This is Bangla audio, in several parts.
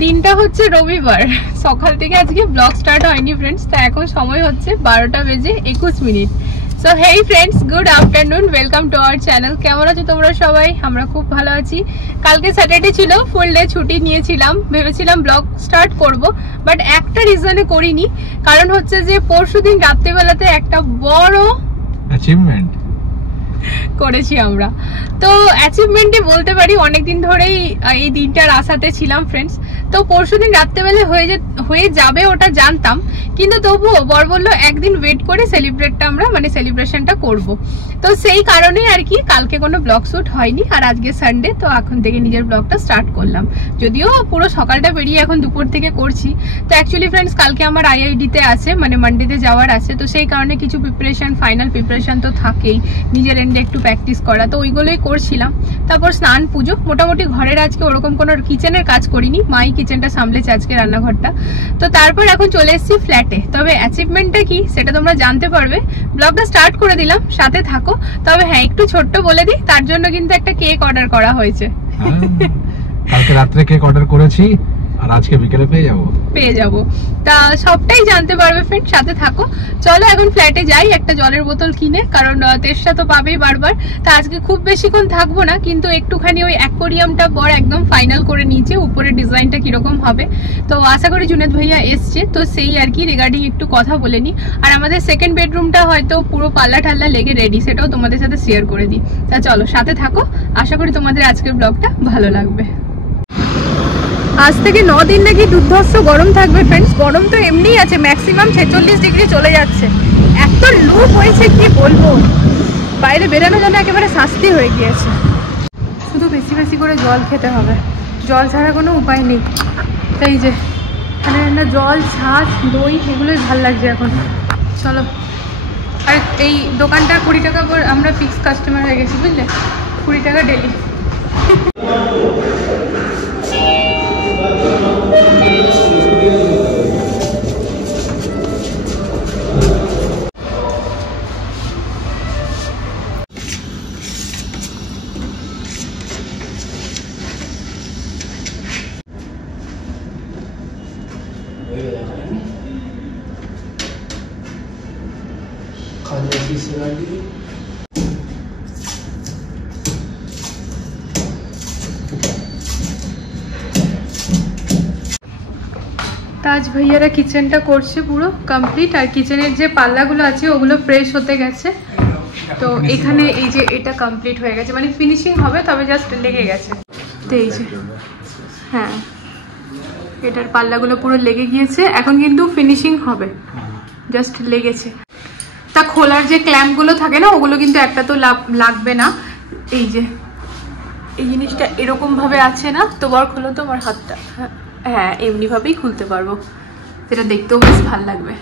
দিনটা হচ্ছে রবিবার, সকাল থেকে আজকে ব্লগ স্টার্ট হয়নি ফ্রেন্ডস। তা এখন সময় হচ্ছে 12টা বেজে 21 minute. So hey friends, good afternoon, welcome to our channel. কেমন আছো তোমরা সবাই? আমরা খুব ভালো আছি। কালকে স্যাটারডে ছিল, ফুল ডে ছুটি নিয়েছিলাম, ভেবেছিলাম ব্লগ স্টার্ট করব, বাট একটা রিজনে করিনি। কারণ হচ্ছে যে পরশুদিন রাত্রেবেলাতে একটা বড় অ্যাচিভমেন্ট করেছি আমরা। তো অ্যাচিভমেন্টই বলতে পারি, অনেকদিন ধরেই এই দিনটার আশাতে ছিলাম ফ্রেন্ডস। তো পরশুদিন রাত্রেবেলা হয়ে যাবে ওটা জানতাম, কিন্তু তবুও বর বললো একদিন ওয়েট করে সেলিব্রেশনটা করব। তো সেই কারণেই আর কি কালকে কোনো ব্লগ শুট হয়নি, আর আজকে সানডে, তো এখন থেকে নিজের ব্লগটা স্টার্ট করলাম। যদিও পুরো সকালটা বেরিয়ে এখন দুপুর থেকে করছি। তো অ্যাকচুয়ালি ফ্রেন্ডস কালকে আমার আইআইডিতে আছে, মানে মানডেতে যাওয়ার আছে। তো সেই কারণে কিছু প্রিপারেশন, ফাইনাল প্রিপারেশন তো থাকেই, নিজের এন্ডে একটু প্র্যাকটিস করা, তো ওইগুলোই করছিলাম। তারপর স্নান, পুজো, মোটামুটি ঘরের আজকে ওরকম কোনো কিচেনের কাজ করিনি, মাই কিচেনটা সামলেছে আজকে, রান্নাঘরটা। তো তারপর এখন চলে এসেছি ফ্ল্যাটে। তবে অ্যাচিভমেন্টটা কি সেটা তোমরা জানতে পারবে, ব্লগটা স্টার্ট করে দিলাম, সাথে থাকো। তবে হ্যাঁ, একটু ছোট্ট বলে দিই, তার জন্য কিন্তু একটা কেক অর্ডার করা হয়েছে। কালকে রাত্রে কেক অর্ডার করেছি, আর আজকে বিকেলে পেয়ে যাবো। তা সবটাই জানতে পারবে ফ্রেন্ড, সাথে থাকো। চলো এখন ফ্ল্যাটে যাই একটা জলের বোতল কিনে, কারণ তেষ্টা তো পাবেই বারবার। তা আজকে খুব বেশিক্ষণ থাকবো না, কিন্তু একটুখানি ওই অ্যাকোরিয়ামটা বড় একদম ফাইনাল করে নিয়েছে, উপরের ডিজাইনটা কিরকম হবে। তো আশা করি জুনেদ ভাইয়া এসছে, তো সেই আর কি রিগার্ডিং একটু কথা বলে নি। আর আমাদের সেকেন্ড বেডরুমটা হয়তো পুরো পাল্লা ঠাল্লা লেগে রেডি, সেটাও তোমাদের সাথে শেয়ার করে দিই। তা চলো সাথে থাকো, আশা করি তোমাদের আজকের ব্লগটা ভালো লাগবে। আজ থেকে 9 দিন নাকি দুর্ধর্ষ গরম থাকবে ফ্রেন্ডস। গরম তো এমনিই আছে, ম্যাক্সিমাম 46 ডিগ্রি চলে যাচ্ছে। এত লু হয়েছে কি বলবো, বাইরে বেরানো যেন একেবারে শাস্তি হয়ে গিয়েছে। শুধু বেশি বেশি করে জল খেতে হবে, জল ছাড়া কোনো উপায় নেই। তাই যে এখানে জল, ছাঁচ, দই, এগুলোই ভাল লাগছে এখন। চলো। আর এই দোকানটা 20 টাকা করে, আমরা ফিক্স কাস্টমার হয়ে গেছি বুঝলে, 20 টাকা ডেলি। তাজ ভাইয়ারা কিচেনটা করছে পুরো কমপ্লিট, আর কিচেনের যে পাল্লাগুলো আছে ওগুলো প্রেস হতে গেছে। তো এখানে এই যে এটা কমপ্লিট হয়ে গেছে, মানে ফিনিশিং হবে, তবে জাস্ট লেগে গেছে। তো এই যে হ্যাঁ, এটার পাল্লাগুলো পুরো লেগে গিয়েছে, এখন কিন্তু ফিনিশিং হবে, জাস্ট লেগেছে। তা খোলার যে ক্ল্যাম্পগুলো থাকে না, ওগুলো কিন্তু একটা তো লাগবে না। এই যে এই জিনিসটা এরকম ভাবে আছে না, তো বর খোলো তো আমার হাতটা। হ্যাঁ, এমনিভাবেই খুলতে পারবো, যেটা দেখতেও বেশ ভালো লাগবে।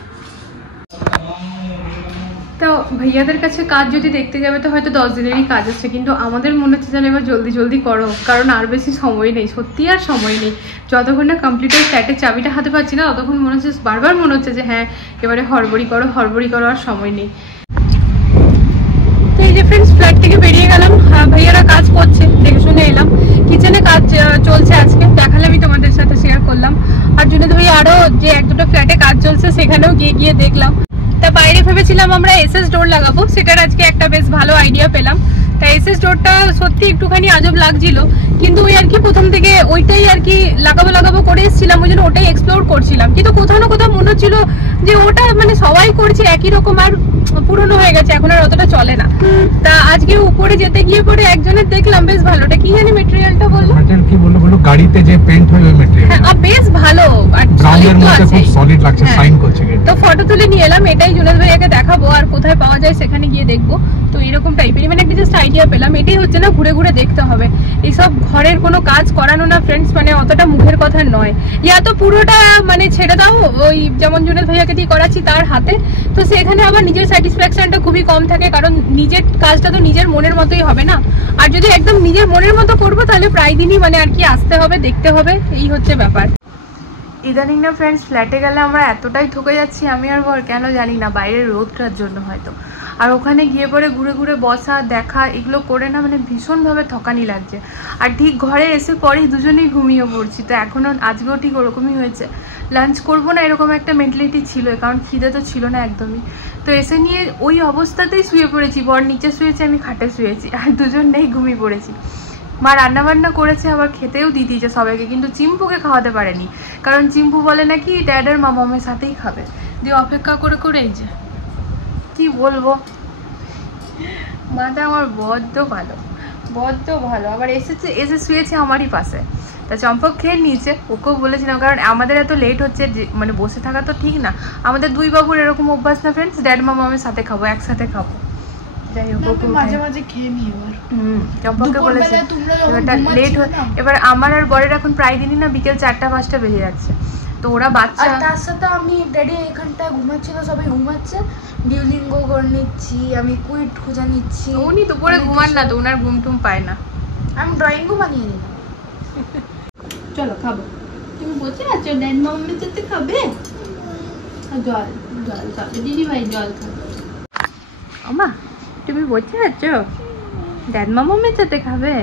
তো ভাইয়াদের কাছে কাজ যদি দেখতে যাবে তো হয়তো 10 দিনেরই কাজ আছে, কিন্তু আমাদের মনে হচ্ছে যেন এবার জলদি জলদি করো, কারণ আর বেশি সময় নেই, সত্যি আর সময় নেই। যতক্ষণ না কমপ্লিটের ফ্ল্যাটের চাবিটা হাতে পাচ্ছি না, ততক্ষণ মনে হচ্ছে, বারবার মনে হচ্ছে যে হ্যাঁ এবারে হড়বড়ি করো, আর সময় নেই। তো এই যে ফ্রেন্ডস ফ্ল্যাট থেকে বেরিয়ে গেলাম, ভাইয়ারা কাজ করছে, দেখে শুনে এলাম। কিচেনে কাজ চলছে আজকে, দেখালামই তোমাদের সাথে শেয়ার করলাম। আর জুনেদ ভাই আরো যে 1-2টা ফ্ল্যাটে কাজ চলছে, সেখানেও গিয়ে দেখলাম। তা বাইরে ভেবেছিলাম আমরা এসএস ডোর লাগাবো, সেটার আজকে একটা বেশ ভালো আইডিয়া পেলাম। তা এসএস ডোরটা সত্যি একটুখানি আজব লাগছিল, কিন্তু ওই আর কি প্রথম থেকে ওইটাই আর কি লাগাবো করে এসেছিলাম, ওই জন্য ওটাই এক্সপ্লোর করছিলাম। কিন্তু কোথাও না কোথাও মনে হচ্ছিল যে ওটা মানে সবাই করছে একই রকম, আর পুরনো হয়ে গেছে, এখন আর অতটা চলে না। তা আজকে উপরে যেতে গিয়ে পরে একজনের দেখলাম বেশ ভালো, ওটা কি জানি ম্যাটেরিয়ালটা বললো, কি বললো গাড়িতে যে পেইন্ট হয় ওই ম্যাটেরিয়াল। হ্যাঁ, বেশ ভালো, আর গ্রাউন্ডের মধ্যে খুব সলিড লাগছে, শাইন করছে। তো ফটো তুলে নিয়ে এলাম, এটাই জুনেদ ভাইয়াকে দেখাবো, আর কোথায় পাওয়া যায় সেখানে গিয়ে দেখবো। তো এরকম টাইপের মানে একটা জাস্ট আইডিয়া পেলাম। এটাই হচ্ছে না, ঘুরে ঘুরে দেখতে হবে। এইসব ঘরের কোনো কাজ করানো না ফ্রেন্ডস, মানে অতটা মুখের কথা নয়। ইয়া তো পুরোটা মানে ছেড়ে দাও, ওই যেমন জুনেদ ভাইয়াকে দিয়ে করাচ্ছি তার হাতে, তো সেখানে আবার নিজের স্যাটিসফ্যাকশনটা খুবই কম থাকে, কারণ নিজের কাজটা তো নিজের মনের মতোই হবে না। আর যদি একদম নিজের মনের মতো করবো, তাহলে প্রায় দিনই মানে আর কি আসতে হবে, দেখতে হবে, এই হচ্ছে ব্যাপার। ইদানিং না ফ্রেন্ডস ফ্ল্যাটে গেলে আমরা এতটাই ঠকে যাচ্ছি, আমি আর বর, কেন জানি না, বাইরের রোদটার জন্য হয়তো। আর ওখানে গিয়ে পরে ঘুরে ঘুরে বসা দেখা এগুলো করে না মানে ভীষণভাবে থকানি লাগছে। আর ঠিক ঘরে এসে পরেই দুজনেই ঘুমিয়ে পড়ছি। তো এখনও আজকেও ঠিক ওরকমই হয়েছে, লাঞ্চ করবো না এরকম একটা মেন্টালিটি ছিল, কারণ খিদে তো ছিল না একদমই। তো এসে নিয়ে ওই অবস্থাতেই শুয়ে পড়েছি, বর নিচে শুয়েছে আমি খাটে শুয়েছি, আর দুজন নেই ঘুমিয়ে পড়েছি। মা রান্নাবান্না করেছে, আবার খেতেও দিয়ে দিয়েছে সবাইকে, কিন্তু চিম্পুকে খাওয়াতে পারেনি, কারণ চিম্পু বলে নাকি ড্যাড আর মামামের সাথেই খাবে। দিয়ে অপেক্ষা করে করে এই যে কি বলবো, মাটা আমার বড্ড ভালো, বড্ড ভালো। আবার এসে শুয়েছে আমারই পাশে। তা চম্পক খেয়ে নিয়েছে, ওকেও বলেছিলাম, কারণ আমাদের এত লেট হচ্ছে যে মানে বসে থাকা তো ঠিক না। আমাদের দুই বাবুর এরকম অভ্যাস না ফ্রেন্ডস, ড্যাড মামামের সাথে খাবো, একসাথে খাবো। যাই হোক মাঝে মাঝে খেয়ে নিই। চম্পককে বলেছে লেট হয়। এবার আমার আর বরের এখন প্রায় দিনই না বিকেল 4টা-5টা বেজে যাচ্ছে। তো ওরা বাচ্চা, তার সাথে আমি ড্যাডি এখানটায় ঘুমাচ্ছিল, সবাই ঘুমাচ্ছে, ডিউলিঙ্গো করে নিচ্ছি, আমি কুইট খুঁজে নিচ্ছি। উনি দুপুরে ঘুমান না, তো ওনার ঘুম টুম পায় না। আমি ড্রয়িংও বানিয়ে নিলাম। চলো খাবো। তুমি বসে আছো, ড্যাড মামামের সাথে খাবে? জল জল খাবে দিদি ভাই, জল খাবে। আমা তুমি বসে আছো, ড্যাড মামামের সাথে খাবে?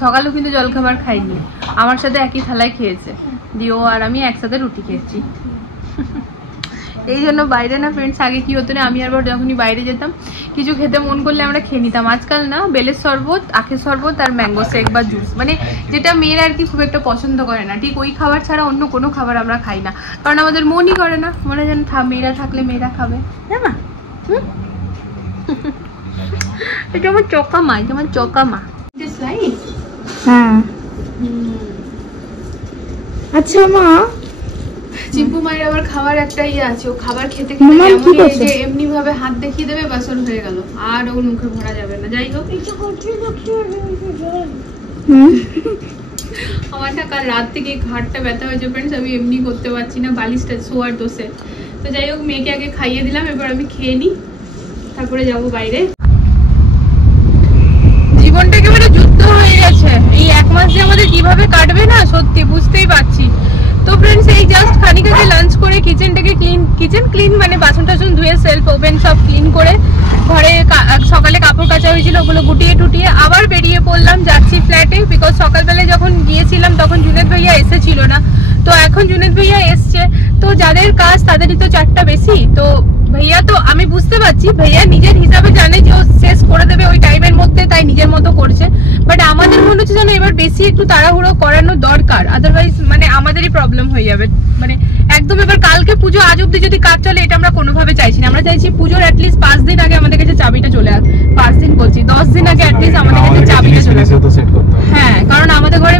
সকালেও কিন্তু জল খাবার খাইনি, আমার সাথে একই থালায় খেয়েছে। দিও আর আমি একসাথে রুটি খেয়েছি। এই জন্য বাইরে না ফ্রেন্ডস, আগে কি হতো না, আমি আর যখনই বাইরে যেতাম কিছু খেতে মন করলে আমরা খেয়ে নিতাম। আজকাল না বেলের শরবত, আখের শরবত আর ম্যাঙ্গো শেক বা জুস, মানে যেটা মেয়েরা আর কি খুব একটা পছন্দ করে না, ঠিক ওই খাবার ছাড়া অন্য কোনো খাবার আমরা খাই না, কারণ আমাদের মনই করে না, মনে যেন মেয়েরা থাকলে মেয়েরা খাবে, হ্যাঁ মা? এটা আমার চকা মা, এটা আমার চকা মা। হ্যাঁ আচ্ছা মা, চিম্পু মায়ের আবার খাবার একটা ইয়ে আছে, ও খাবার খেতে খেতে এমনি ভাবে হাত দেখিয়ে দেবে, বাসন হয়ে গেল, আর ওর মুখে ভরা যাবে না। যাই হোক, আমার না কাল রাত থেকে ঘাটটা ব্যথা হয়েছে ফ্রেন্ডস, আমি এমনি করতে পারছি না, বালিশটা শোয়ার দোষে। তো যাই হোক, মেয়েকে আগে খাইয়ে দিলাম, এবার আমি খেয়ে নিই, তারপরে যাবো বাইরে। জীবনটা একেবারে যুদ্ধ হয়ে গেছে, এই 1 মাস যে আমাদের কিভাবে কাটবে না সত্যি বুঝতেই পারছি। তো ফ্রেন্ডস, এই জাস্ট খানিক আগে লাঞ্চ করে কিচেনটাকে ক্লিন মানে বাসন টাসন ধুয়ে সেলফ ওভেন সব ক্লিন করে, ঘরে সকালে কাপড় কাচা হয়েছিল ওগুলো গুটিয়ে টুটিয়ে আবার বেরিয়ে পড়লাম, যাচ্ছি ফ্ল্যাটে। বিকজ সকালবেলায় যখন গিয়েছিলাম তখন জুনেদ ভাইয়া এসেছিল না, তো এখন জুনেদ ভাইয়া এসছে। তো যাদের কাজ তাদেরই তো 4টা বেশি। তো ভাইয়া, তো আমি বুঝতে পারছি ভাইয়া নিজের হিসাবে জানে যে ও শেষ করে দেবে ওই টাইমের মধ্যে, তাই নিজের মতো করছে। বাট আমাদের মনে হচ্ছে যেন এবার বেশি একটু তাড়াহুড়ো করানো দরকার, আদারওয়াইজ মানে আমাদেরই প্রবলেম হয়ে যাবে। মানে একদম এবার কালকে পুজো, আজ অব্দি যদি কাজ চলে এটা আমরা কোনোভাবে চাইছি না। আমরা চাইছি পুজোর অ্যাটলিস্ট 5 দিন আগে আমাদের কাছে চাবিটা চলে আসে। 5 দিন বলছি, 10 দিন আগে অ্যাটলিস্ট আমাদের কাছে চাবিটা চলে আসে। হ্যাঁ, কারণ আমাদের ঘরে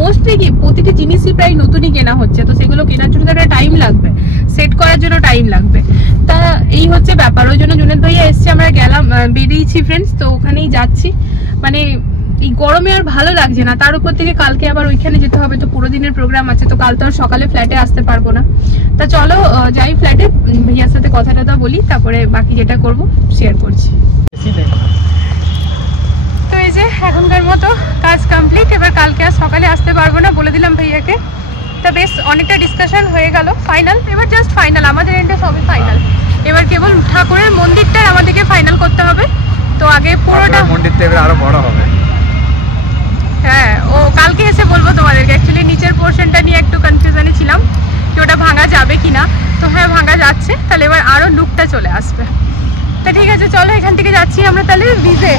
মোস্টলি কি প্রতিটি জিনিসই প্রায় নতুনই কেনা হচ্ছে, তো সেগুলো কেনার জন্য একটা টাইম লাগবে, সেট করার জন্য টাইম লাগবে। তা এই হচ্ছে ব্যাপার, ওই জন্য জুনেদ ভাইয়া এসছে, আমরা গেলাম, বেরিয়েছি ফ্রেন্ডস। তো ওখানেই যাচ্ছি, মানে এই গরমে আর ভালো লাগছে না, তার উপর থেকে কালকে আবার ওইখানে যেতে হবে, তো পুরো দিনের প্রোগ্রাম আছে, তো কাল তো আর সকালে ফ্ল্যাটে আসতে পারবো না। তা চলো যাই ফ্ল্যাটে, ভাইয়ার সাথে কথা টথা বলি, তারপরে বাকি যেটা করব শেয়ার করছি। তো এই যে এখনকার মতো কাজ কমপ্লিট, এবার কালকে আর সকালে আসতে পারবো না বলে দিলাম ভাইয়াকে। তা বেশ অনেকটা ডিসকাশন হয়ে গেল, ফাইনাল এবার জাস্ট ফাইনাল, আমাদের এন্ডে সবই ফাইনাল। এবার কেবল ঠাকুরের মন্দিরটা আমাদেরকে ফাইনাল করতে হবে। তো আগে পুরোটা মন্দিরটা এবার আরো বড় হবে। হ্যাঁ, ও কালকে এসে বলবো তোমাদেরকে। অ্যাকচুয়ালি নিচের পোর্শনটা নিয়ে একটু কনফিউশনে ছিলাম কি ওটা ভাঙা যাবে কিনা, তো হ্যাঁ ভাঙা যাচ্ছে, তাহলে এবার আরো লুকটা চলে আসবে। তা ঠিক আছে, চলো এখান থেকে যাচ্ছি আমরা তাহলে ভিজে।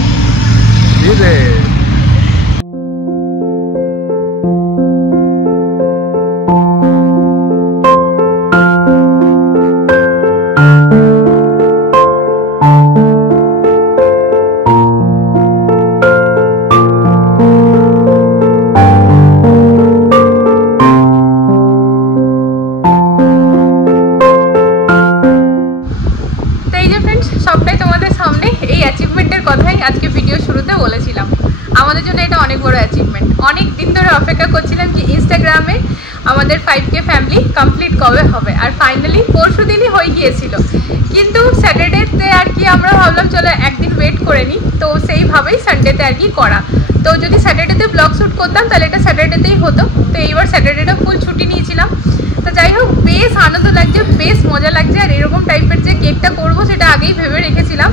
সবটাই তোমাদের সামনে, এই অ্যাচিভমেন্টের কথাই আজকে ভিডিও শুরুতে বলেছিলাম। আমাদের জন্য এটা অনেক বড় অ্যাচিভমেন্ট। অনেক দিন ধরে অপেক্ষা করছিলাম কি ইনস্টাগ্রামে আমাদের 5K ফ্যামিলি কমপ্লিট কবে হবে, আর ফাইনালি পরশু দিনই হয়ে গিয়েছিল। কিন্তু স্যাটারডেতে আর কি আমরা ভাবলাম চলো একদিন ওয়েট করে নিই, তো সেইভাবেই সানডেতে আর কি করা। তো যদি স্যাটারডেতে ব্লগ শ্যুট করতাম তাহলে এটা স্যাটারডেতেই হতো, তো এইবার স্যাটারডেটা ফুল ছুটি নিয়েছিলাম। তো যাই হোক, বেশ আনন্দ লাগছে, বেশ মজা লাগছে। আর এরকম টাইপের যে কেকটা করবো সেটা আগেই ভেবে রেখেছিলাম।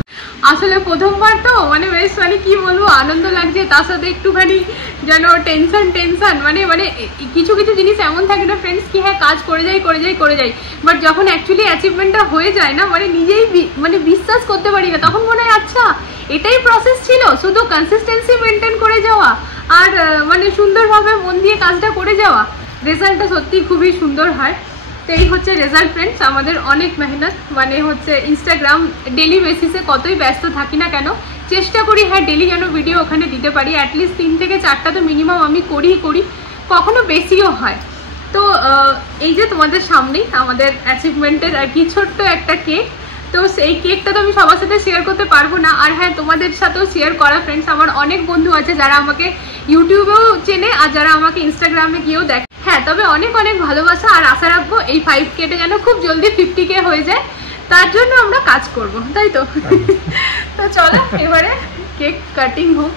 আসলে প্রথমবার তো মানে বেশ মানে কি বলবো আনন্দ লাগছে, তার সাথে একটুখানি যেন টেনশন মানে কিছু কিছু জিনিস এমন থাকে না ফ্রেন্ডস কি হ্যাঁ কাজ করে যাই, বাট যখন অ্যাকচুয়ালি অ্যাচিভমেন্টটা হয়ে যায় না মানে নিজেই মানে বিশ্বাস করতে পারি না, তখন মনে হয় আচ্ছা এটাই প্রসেস ছিল, শুধু কনসিস্টেন্সি মেনটেন করে যাওয়া আর মানে সুন্দরভাবে মন দিয়ে কাজটা করে যাওয়া, রেজাল্টটা সত্যি খুবই সুন্দর হয়। তো এই হচ্ছে রেজাল্ট ফ্রেন্ডস, আমাদের অনেক মেহনত, মানে হচ্ছে ইনস্টাগ্রাম ডেলি বেসিসে কতই ব্যস্ত থাকি না কেন চেষ্টা করি হ্যাঁ ডেলি যেন ভিডিও ওখানে দিতে পারি, অ্যাটলিস্ট 3 থেকে 4টা তো মিনিমাম আমি করি, কখনো বেশিও হয়। তো এই যে তোমাদের সামনেই আমাদের অ্যাচিভমেন্টের আর কি ছোট্ট একটা কেক, তো সেই কেকটা তো আমি সবার সাথে শেয়ার করতে পারবো না, আর হ্যাঁ তোমাদের সাথেও শেয়ার করা ফ্রেন্ডস, আমার অনেক বন্ধু আছে যারা আমাকে ইউটিউবেও চেনে আর যারা আমাকে ইনস্টাগ্রামে গিয়েও দেখে। হ্যাঁ তবে অনেক ভালোবাসা আর আশা রাখবো এই 5Kটা যেন খুব জলদি 50K হয়ে যায়, তার জন্য আমরা কাজ করব, তাই তো? তো চলো এবারে কেক কাটিং হোক।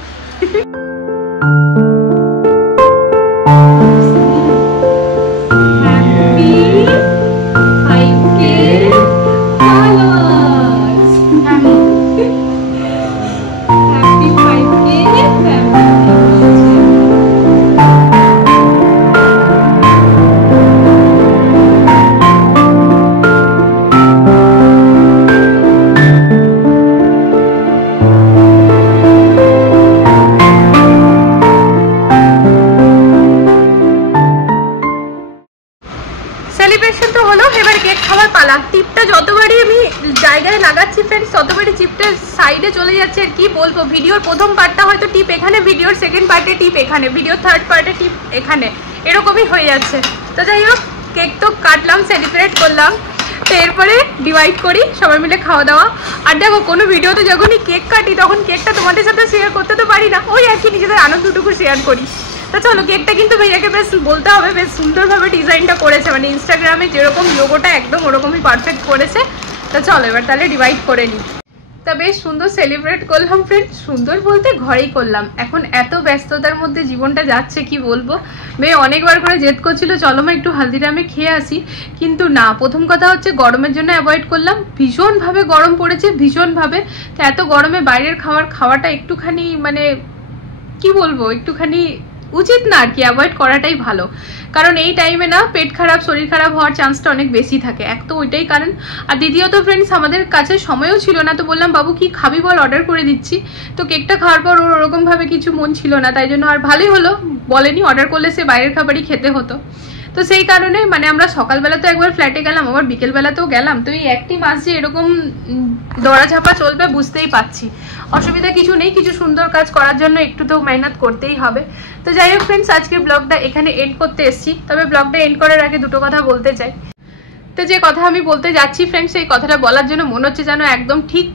সেলিব্রেশন তো হলো, এবার কেক খাওয়ার পালা। টিপটা যতবারই আমি জায়গায় লাগাচ্ছি ফ্রেন্ডস ততবারই টিপটার সাইডে চলে যাচ্ছে, আর কি বলবো, ভিডিওর প্রথম পার্টটা হয়তো টিপ এখানে, ভিডিওর সেকেন্ড পার্টে টিপ এখানে, ভিডিওর থার্ড পার্টে টিপ এখানে, এরকমই হয়ে যাচ্ছে। তো যাই হোক কেক তো কাটলাম, সেলিব্রেট করলাম, তো এরপরে ডিভাইড করি সবাই মিলে খাওয়া দাওয়া। আর দেখো কোনো ভিডিওতে যখনই কেক কাটি তখন কেকটা তোমাদের সাথে শেয়ার করতে তো পারি না, ওই আর কি নিজেদের আনন্দটুকু শেয়ার করি। তো চলো কেকটা কিন্তু ভাইয়াকে বেশ বলতে হবে বেশ সুন্দরভাবে ডিজাইনটা করেছে, মানে ইনস্টাগ্রামে যেরকম লোগোটা একদম ওরকমই পারফেক্ট করেছে। তো চলো এবার তাহলে ডিভাইড করে নিই। তা বেশ সুন্দর সেলিব্রেট করলাম ফ্রেন্ড, সুন্দর বলতে ঘরেই করলাম, এখন এত ব্যস্ততার মধ্যে জীবনটা যাচ্ছে কি বলবো। মেয়ে অনেকবার করে জেদ করছিল চলো মা একটু হালদিরামে খেয়ে আসি, কিন্তু না, প্রথম কথা হচ্ছে গরমের জন্য অ্যাভয়েড করলাম, ভীষণভাবে গরম পড়েছে ভীষণভাবে, তো এত গরমে বাইরের খাওয়াটা একটুখানি মানে কি বলবো একটুখানি উচিত না আর কি, অ্যাভয়েড করাটাই ভালো, কারণ এই টাইমে না পেট খারাপ শরীর খারাপ হওয়ার চান্সটা অনেক বেশি থাকে, এক তো ওইটাই কারণ, আর দ্বিতীয়ত ফ্রেন্ডস আমাদের কাছে সময়ও ছিল না, তো বললাম বাবু কি খাবি বল অর্ডার করে দিচ্ছি, তো কেকটা খাওয়ার পর ওর ওরকমভাবে কিছু মন ছিল না, তাই জন্য আর ভালোই হলো বলেনি, অর্ডার করলে সে বাইরের খাবারই খেতে হতো। তো সেই কারণে মানে আমরা সকালবেলা তো একবার ফ্ল্যাটে গেলাম, আবার বিকেলবেলাতেও গেলাম, তো এই একটি মাস যে এরকম দৌড়াঝাপা চলবে বুঝতেই পারছি, অসুবিধা কিছু নেই, কিছু সুন্দর কাজ করার জন্য একটু তো মেহনত করতেই হবে। তো যাই হোক ফ্রেন্ডস আজকের ব্লগটা এখানে এন্ড করতে এসেছি, তবে ব্লগটা এন্ড করার আগে দুটো কথা বলতে চাই। তো যে কথা আমি বলতে যাচ্ছি ফ্রেন্ডস, এই কথাটা বলার জন্য মনে হচ্ছে যেন একদম ঠিক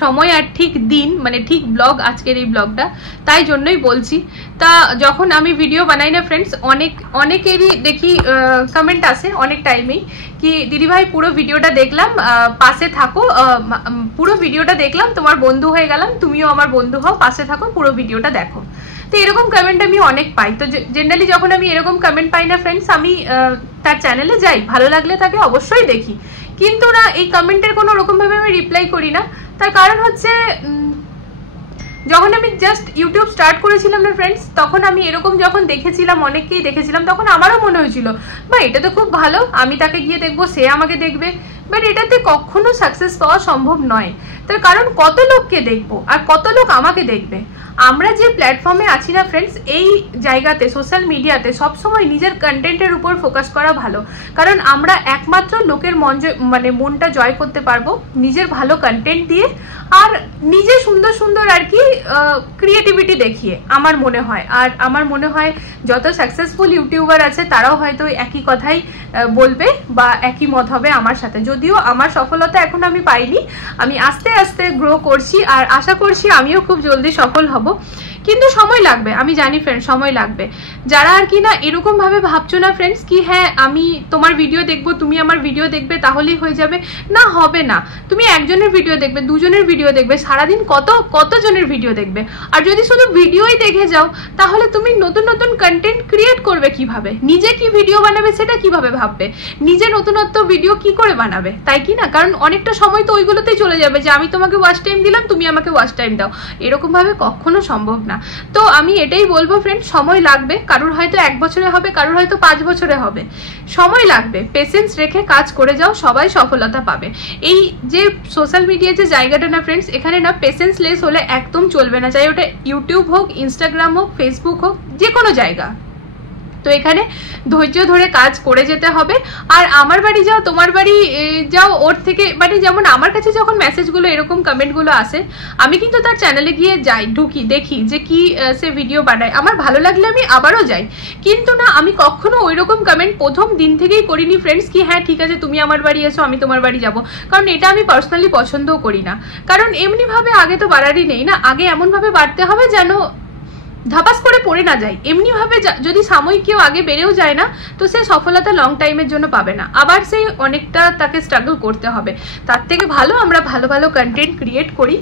সময় আর ঠিক দিন, মানে ঠিক ব্লগ আজকের এই ব্লগটা, তাই জন্যই বলছি। তা যখন আমি ভিডিও বানাই না ফ্রেন্ডস অনেকেরই দেখি কমেন্ট আসে অনেক টাইমেই কি দিদিভাই পুরো ভিডিওটা দেখলাম, পাশে থাকো, পুরো ভিডিওটা দেখলাম, তোমার বন্ধু হয়ে গেলাম, তুমিও আমার বন্ধু হও, পাশে থাকো, পুরো ভিডিওটা দেখো। তো এরকম কমেন্ট আমি অনেক পাই, তো জেনারেলি যখন আমি এরকম কমেন্ট পাই না ফ্রেন্ডস আমি তার চ্যানেলে যাই, ভালো লাগলে তাকে অবশ্যই দেখি, কিন্তু না এই কমেন্টের কোনো রকমভাবে আমি রিপ্লাই করি না। তার কারণ হচ্ছে যখন আমি জাস্ট ইউটিউব স্টার্ট করেছিলাম না ফ্রেন্ডস, তখন আমি এরকম যখন দেখেছিলাম অনেককেই দেখেছিলাম, তখন আমারও মনে হয়েছিল বা এটা তো খুব ভালো, আমি তাকে গিয়ে দেখবো, সে আমাকে দেখবে, বাট এটাতে কখনো সাকসেস পাওয়া সম্ভব নয়। তার কারণ কত লোককে দেখবো আর কত লোক আমাকে দেখবে। আমরা যে প্ল্যাটফর্মে আছি না ফ্রেন্ডস, এই জায়গাতে সোশ্যাল মিডিয়াতে সবসময় নিজের কন্টেন্টের উপর ফোকাস করা ভালো, কারণ আমরা একমাত্র লোকের মনটা জয় করতে পারবো নিজের ভালো কন্টেন্ট দিয়ে আর নিজে সুন্দর সুন্দর আর কি ক্রিয়েটিভিটি দেখিয়ে, আমার মনে হয়। আর আমার মনে হয় যত সাকসেসফুল ইউটিউবার আছে তারাও হয়তো একই কথাই বলবে বা একই মত হবে আমার সাথে, যদিও আমার সফলতা এখন আমি পাইনি, আমি আস্তে আস্তে গ্রো করছি আর আশা করছি আমিও খুব জলদি সফল হব। কিন্তু সময় লাগবে, আমি জানি ফ্রেন্ডস সময় লাগবে। যারা আর কি না এরকম ভাবে ভাবছো না ফ্রেন্ডস কি হ্যাঁ আমি তোমার ভিডিও দেখবো, তুমি আমার ভিডিও দেখবে তাহলেই হয়ে যাবে, না হবে না। তুমি একজনের ভিডিও দেখবে, দুজনের ভিডিও দেখবে, সারাদিন কতজনের ভিডিও দেখবে। আর যদি শুধু ভিডিওই দেখে যাও তাহলে তুমি নতুন নতুন কন্টেন্ট ক্রিয়েট করবে কিভাবে, নিজে কি ভিডিও বানাবে সেটা কিভাবে ভাববে, নিজে নতুনত্ব ভিডিও কি করে বানাবে, তাই কি না? কারণ অনেকটা সময় তো ওইগুলোতেই চলে যাবে যে আমি তোমাকে ওয়াচ টাইম দিলাম, তুমি আমাকে ওয়াচ টাইম দাও, এরকম ভাবে কখনো সম্ভব না। তো আমি এটাই বলবো ফ্রেন্ড, সময় লাগবে, কারোর হয়তো 1 বছরে হবে, কারোর হয়তো 5 বছরে হবে, সময় লাগবে। পেশেন্স রেখে কাজ করে যাও, সবাই সফলতা পাবে। এই যে সোশ্যাল মিডিয়া যে জায়গাটা না ফ্রেন্ডস, এখানে না পেশেন্স লেস হলে একদম চলবে না, চাই ওটা ইউটিউব হোক, ইনস্টাগ্রাম হোক, ফেসবুক হোক, যে কোনো জায়গা। তো এখানে ধৈর্য ধরে কাজ করে যেতে হবে। আর আমার বাড়ি যাও, তোমার বাড়ি যাও, ওর থেকে মানে যেমন আমার কাছে যখন মেসেজগুলো এরকম কমেন্টগুলো আসে, আমি কিন্তু তার চ্যানেলে গিয়ে যাই, ঢুকি, দেখি যে কি সে ভিডিও বানায়, আমার ভালো লাগলে আমি আবারও যাই। কিন্তু না আমি কখনো ওই রকম কমেন্ট প্রথম দিন থেকেই করিনি ফ্রেন্ডস কি হ্যাঁ ঠিক আছে তুমি আমার বাড়ি এসো, আমি তোমার বাড়ি যাব, কারণ এটা আমি পার্সোনালি পছন্দও করি না। কারণ এমনিভাবে আগে তো বাড়ারই নেই না, আগে এমনভাবে বাড়তে হবে যেন ধাপাস করে পড়ে না যায়। এমনি ভাবে যদি সাময়িক কেউ আগে বেড়েও যায় না তো সে সফলতা লং টাইমের জন্য পাবে না, আবার সেই অনেকটা তাকে স্ট্রাগল করতে হবে। তার থেকে ভালো আমরা ভালো ভালো কন্টেন্ট ক্রিয়েট করি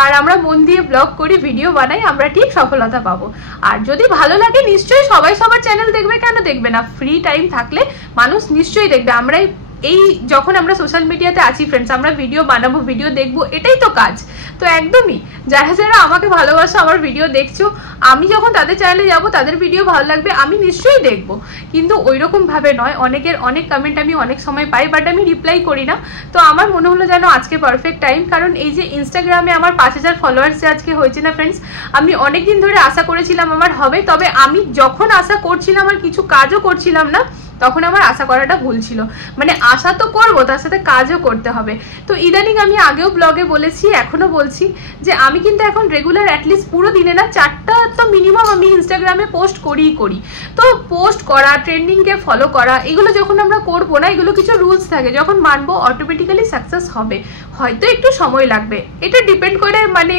আর আমরা মন দিয়ে ব্লগ করি, ভিডিও বানাই, আমরা ঠিক সফলতা পাবো। আর যদি ভালো লাগে নিশ্চয়ই সবাই সবার চ্যানেল দেখবে, কেন দেখবে না? ফ্রি টাইম থাকলে মানুষ নিশ্চয়ই দেখবে। আমরাই এই যখন আমরা সোশ্যাল মিডিয়াতে আছি ফ্রেন্ডস, আমরা ভিডিও বানাবো, ভিডিও দেখবো, এটাই তো কাজ। তো একদমই যারা যারা আমাকে ভালোবাসো, আমার ভিডিও দেখছো, আমি যখন তাদের চ্যানেলে যাব তাদের ভিডিও ভালো লাগবে, আমি নিশ্চয়ই দেখবো। কিন্তু ওই রকম ভাবে নয়, অনেকের অনেক কমেন্ট আমি অনেক সময় পাই বাট আমি রিপ্লাই করি না। তো আমার মনে হলো যেন আজকে পারফেক্ট টাইম, কারণ এই যে ইনস্টাগ্রামে আমার 5000 ফলোয়ার্স যে আজকে হয়েছে না ফ্রেন্ডস, আমি অনেকদিন ধরে আশা করেছিলাম আমার হবে, তবে আমি যখন আশা করছিলাম আর কিছু কাজও করছিলাম না তখন আমার আশা করাটা ভুল ছিল। মানে আশা তো করবো, তার সাথে কাজও করতে হবে। তো ইদানিং আমি আগেও ব্লগে বলেছি, এখনো বলছি যে আমি কিন্তু এখন রেগুলার অ্যাটলিস্ট পুরো দিনে না 4টা তো মিনিমাম আমি ইনস্টাগ্রামে পোস্ট করি। তো পোস্ট করা, ট্রেন্ডিংকে ফলো করা, এগুলো যখন আমরা করবো না, এগুলো কিছু রুলস থাকে, যখন মানবো অটোমেটিক্যালি সাকসেস হবে। হয়তো একটু সময় লাগবে, এটা ডিপেন্ড করে, মানে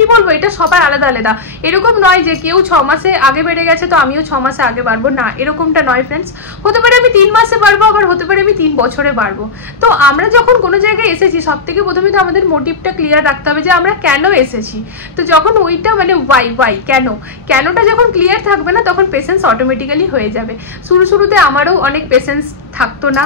কি বলবো, এটা সবার আলাদা আলাদা। এরকম নয় যে কেউ 6 মাসে আগে বেড়ে গেছে তো আমিও 6 মাসে আগে বাড়বো, না এরকমটা নয় ফ্রেন্ডস। হতে পারে আমি 3 মাসে বাড়বো, আবার হতে পারে আমি 3 বছরে বাড়বো। তো আমরা যখন কোনো জায়গায় এসেছি সব থেকে প্রথমে তো আমাদের মোটিভটা ক্লিয়ার রাখতে হবে যে আমরা কেন এসেছি। তো যখন ওইটা মানে ওয়াই কেনটা যখন ক্লিয়ার থাকবে না তখন পেশেন্স অটোমেটিক্যালি হয়ে যাবে। শুরুতে আমারও অনেক পেশেন্স থাকতো না,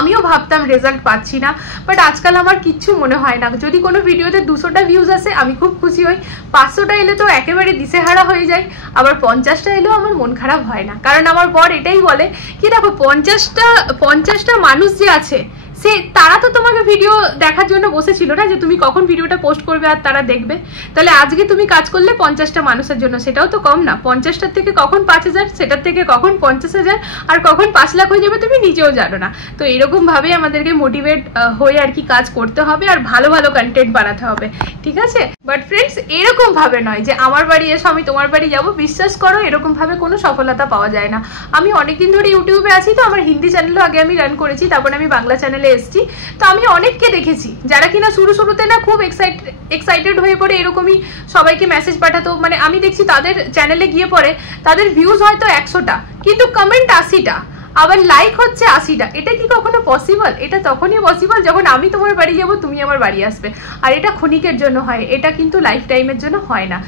আমিও ভাবতাম রেজাল্ট পাচ্ছি না, বাট আজকাল আমার কিচ্ছু মনে হয় না। যদি কোনো ভিডিওতে 200টা ভিউজ আসে আমি খুব খুশি হই, 500টা এলে তো একেবারে দিশেহারা হয়ে যায়, আবার 50টা এলেও আমার মন খারাপ হয় না। কারণ আমার বর এটাই বলে কি দেখো 50টা মানুষ যে আছে তারা তো তোমাকে ভিডিও দেখার জন্য বসেছিল না যে তুমি কখন ভিডিওটা পোস্ট করবে আর তারা দেখবে। তাহলে আজকে তুমি কাজ করলে 50টা মানুষের জন্য, সেটাও তো কম না। 50টার থেকে কখন 5000, সেটার থেকে কখন 50,000 আর কখন 5 লাখ হয়ে যাবে তুমি নিজেও জানো না। তো এরকম ভাবে আমাদেরকে মোটিভেট হয়ে আর কি কাজ করতে হবে আর ভালো ভালো কন্টেন্ট বানাতে হবে, ঠিক আছে? বাট ফ্রেন্ডস এরকম ভাবে নয় যে আমার বাড়ি এসো আমি তোমার বাড়ি যাবো, বিশ্বাস করো এরকম ভাবে কোনো সফলতা পাওয়া যায় না। আমি অনেকদিন ধরে ইউটিউবে আছি, তো আমার হিন্দি চ্যানেলও আগে আমি রান করেছি, তারপরে আমি বাংলা চ্যানেলে এসছি। তো আমি অনেককে দেখেছি যারা কিনা শুরুতে না খুব এক্সাইটেড হয়ে পড়ে এরকমই সবাইকে মেসেজ পাঠাতো। মানে আমি দেখছি তাদের চ্যানেলে গিয়ে পরে তাদের ভিউজ হয়তো 100টা কিন্তু কমেন্ট 80টা, আবার লাইক হচ্ছে 80টা। এটা কি কখনো পসিবল? এটা তখনই পসিবল যখন আমি তোমার বাড়ি যাব, তুমি আমার বাড়ি আসবে। আর এটা ক্ষণিকের জন্য হয়, এটা কিন্তু লাইফ টাইমের জন্য হয় না।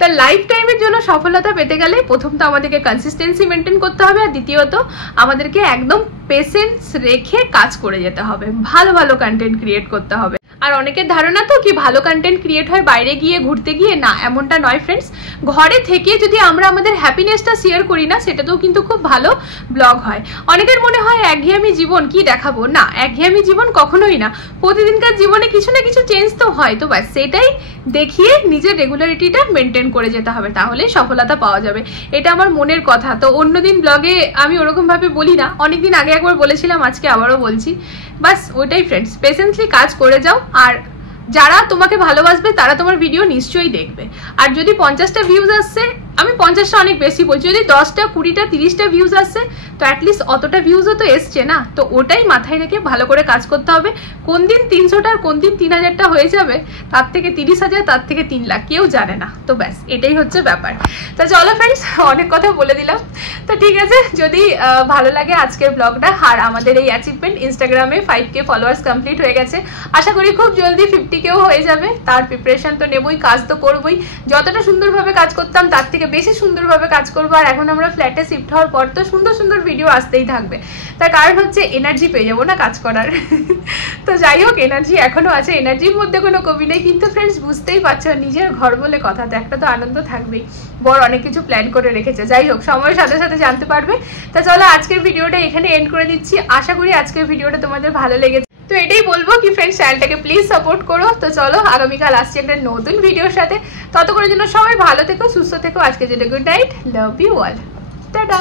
তা লাইফ টাইমের জন্য সফলতা পেতে গেলে প্রথম তো আমাদেরকে কনসিস্টেন্সি মেনটেন করতে হবে, আর দ্বিতীয়ত আমাদেরকে একদম পেশেন্স রেখে কাজ করে যেতে হবে, ভালো ভালো কন্টেন্ট ক্রিয়েট করতে হবে। আর অনেকের ধারণা তো কি ভালো কন্টেন্ট ক্রিয়েট হয় বাইরে গিয়ে ঘুরতে গিয়ে, না এমনটা নয় ফ্রেন্ডস। ঘরে থেকে যদি আমরা আমাদের হ্যাপিনেসটা শেয়ার করি না, সেটাতেও কিন্তু খুব ভালো ব্লগ হয়। অনেকের মনে হয় একঘেয়েমি জীবন কি দেখাবো, না একঘেয়েমি জীবন কখনোই না। প্রতিদিনকার জীবনে কিছু না কিছু চেঞ্জ তো হয়, তো ব্যাস সেটাই দেখিয়ে নিজের রেগুলারিটিটা মেনটেন করে যেতে হবে, তাহলে সফলতা পাওয়া যাবে। এটা আমার মনের কথা। তো অন্যদিন ব্লগে আমি ওরকম ভাবে বলি না, অনেকদিন আগে একবার বলেছিলাম, আজকে আবারও বলছি। বাস ওইটাই ফ্রেন্ডস, পেশেন্টলি কাজ করে যাও। আর যারা তোমাকে ভালোবাসবে তারা তোমার ভিডিও নিশ্চয়ই দেখবে। আর যদি 50টা ভিউজ আসছে আমি 50টা অনেক বেশি বলছি, যদি 10টা 20টা 30টা ভিউজ আসছে তো অ্যাটলিস্ট অতটা ভিউজও তো এসছে না, তো ওটাই মাথায় রেখে ভালো করে কাজ করতে হবে। কোন দিন 300টা আর কোন দিন 3000টা হয়ে যাবে, তার থেকে 30,000 তার থেকে 3 লাখ কেউ জানে না। তো ব্যাস এটাই হচ্ছে ব্যাপার। তো চলো ফ্রেন্ডস, অনেক কথা বলে দিলাম। তো ঠিক আছে, যদি ভালো লাগে আজকের ব্লগটা আর আমাদের এই অ্যাচিভমেন্ট, ইনস্টাগ্রামে 5K ফলোয়ার্স কমপ্লিট হয়ে গেছে, আশা করি খুব জলদি 50Kও হয়ে যাবে। তার প্রিপারেশন তো নেবই, কাজ তো করবোই। যতটা সুন্দরভাবে কাজ করতাম তার থেকে বেশি সুন্দরভাবে কাজ করবো। আর এখন আমরা ফ্ল্যাটে শিফট হওয়ার পর তো সুন্দর সুন্দর ভিডিও আসতেই থাকবে, তার কারণ হচ্ছে এনার্জি পেয়ে যাবো না কাজ করার। তো যাই হোক, এনার্জি এখনো আছে, এনার্জির মধ্যে কোনো কমি নেই। কিন্তু ফ্রেন্ডস বুঝতেই পারছো, নিজের ঘর বলে কথা, তো একটা তো আনন্দ থাকবেই। বর অনেক কিছু প্ল্যান করে রেখেছে, যাই হোক সময়ের সাথে সাথে জানতে পারবে। তা চলো আজকের ভিডিওটা এখানে এন্ড করে দিচ্ছি। আশা করি আজকের ভিডিওটা তোমাদের ভালো লেগেছে। তো এটাই বলবো কি ফ্রেন্ডস, চ্যানেলটাকে প্লিজ সাপোর্ট করো। তো চলো আগামীকাল আসছি একটা নতুন ভিডিওর সাথে, ততক্ষণের জন্য সবাই ভালো থেকো, সুস্থ থেকো। আজকের জন্য good night, love you all, tata.